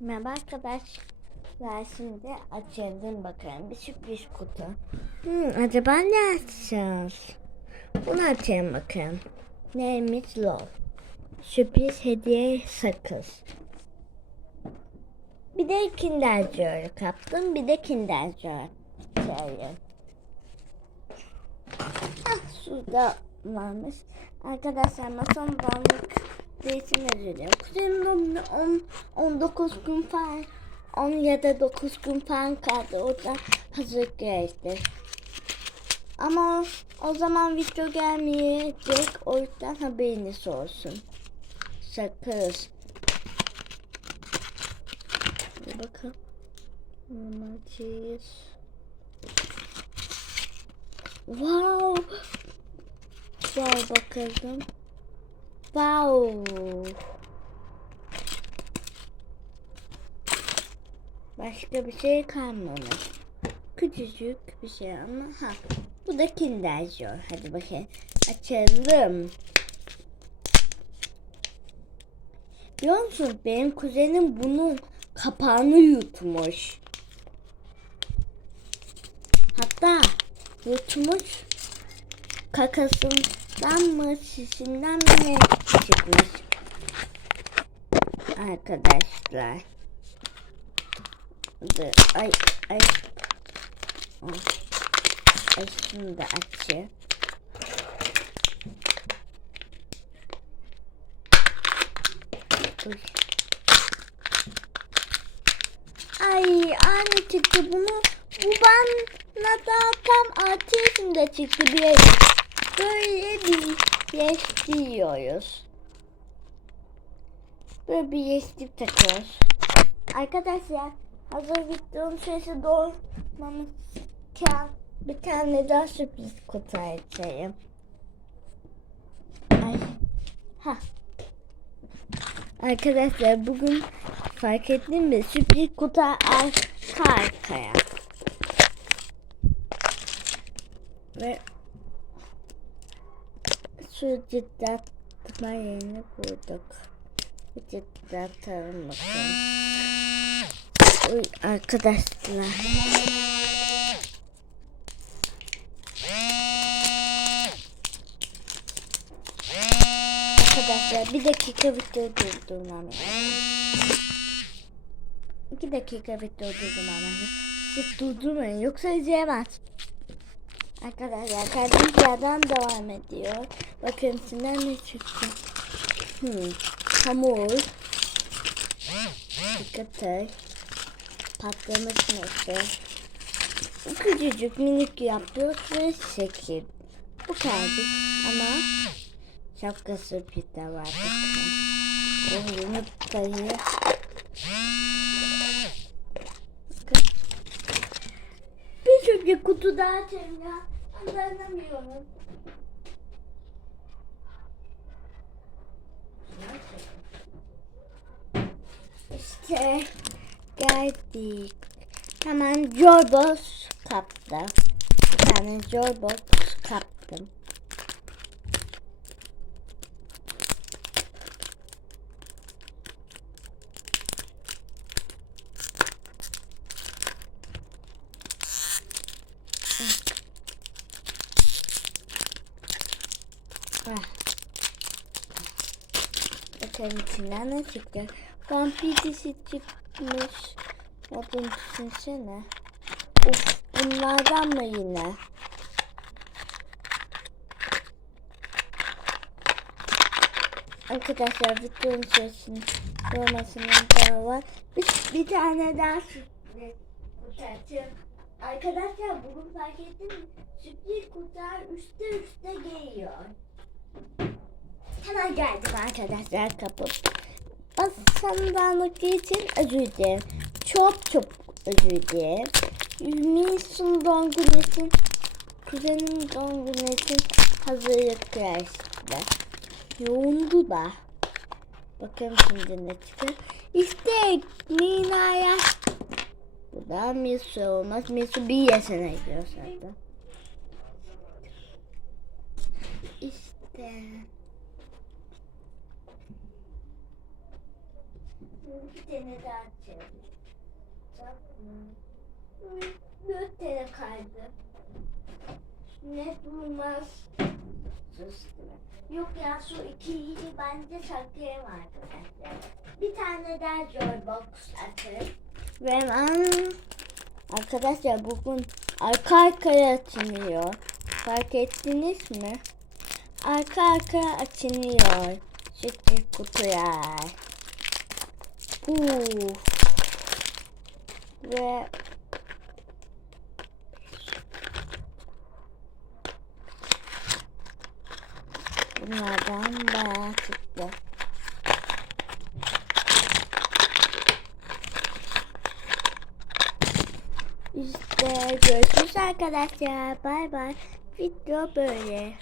Merhaba arkadaşlar şimdi açalım bakalım bir sürpriz kutu. Hmm, acaba ne açacağız? Bunu açalım bakalım. Neymiş lol. Sürpriz hediye sakız. Bir de Kinder Joy kaptım. Bir de Kinder Joy. Ah suda varmış. Arkadaşlar masanın banlık değişim özür dilerim. Kuzenim 10, 19 gün falan 10 ya da 9 gün falan kaldı. Orada hazır geldi. Ama o zaman video gelmeyecek. O yüzden haberiniz olsun. Sakız. Bir bakalım. Bunu açıyoruz. Wow. Wow bakalım. Wow. Başka bir şey kalmamış. Küçücük bir şey ama ha. Bu da Kinder Joy. Hadi bakayım. Açalım. Biliyor musun? Benim kuzenim bunun kapağını yutmuş. Hatta yutmuş kakasından mı şişinden mi çıkmış. Arkadaşlar. Dur, ay ay. Ay, ay şunu da açayım. Uy. Ay anne çıktı bunu. Bu bana da tam altı yaşında çıktı bir Böyle bir yeşil yiyoruz. Böyle bir yeşil takıyoruz. Arkadaşlar hazır videonun süresi dolmamışken bir tane daha sürpriz kutu. Ay. Ha. Arkadaşlar bugün fark ettim mi sürpriz kutu arka arkaya. Ve şu ciddatma yerini bulduk. Bu ciddatalım bakalım. Uy arkadaşlar. Arkadaşlar bir dakika video durdurmam lazım. İki dakika video durdurmam lazım. Siz durdurmayın yoksa izleyemez. Arkadaşlar kardeş yerden devam ediyor. Bakın içinden ne çıktı. Hmm. Hamur. Dikkat Patlamış neyse. Küçücük minik yapıyor ve şekil. Bu kadar ama şapkası pita var. Bakın. Oyunu dayı. Bakın. Bir kutu daha. Ben dayanamıyorum. İşte geldik. Hemen Joybox kaptım. Bir tane Joybox kaptım. Bakın içinden ne çıktı? Vampir dişi çıkmış. Modun düşünsene. Of bunlardan mı yine? Arkadaşlar videonun sesini olmasının daha var. Bir, bir tane daha sürpriz kurtaracağım. Arkadaşlar bugün fark ettim mi? Sürpriz kurtar üstte üstte geliyor. Hemen geldim arkadaşlar kapıp. Basandanlık için özür dilerim. Çok çok özür dilerim. Minis'in doğum günü için, kuzenim doğum günü için hazırlık işte. Yoğundu da. Bakalım şimdi ne çıkıyor. İşte Mina'ya. Bu da Misu olmaz. Misu bir yaşına gidiyor zaten. İşte. Bir tane daha açalım. Dört tane kaldı. Ne bulmaz. Yok ya şu ikiyi bence saklayayım arkadaşlar. Bir tane daha Joybox açarım. Ve ben arkadaşlar bugün arka arkaya açılıyor. Fark ettiniz mi? Arka arkaya açılıyor. Küçük kutular. Uf. Ve bunlardan bayağı çıktı. İşte görüşürüz arkadaşlar. Bay bay. Video böyle.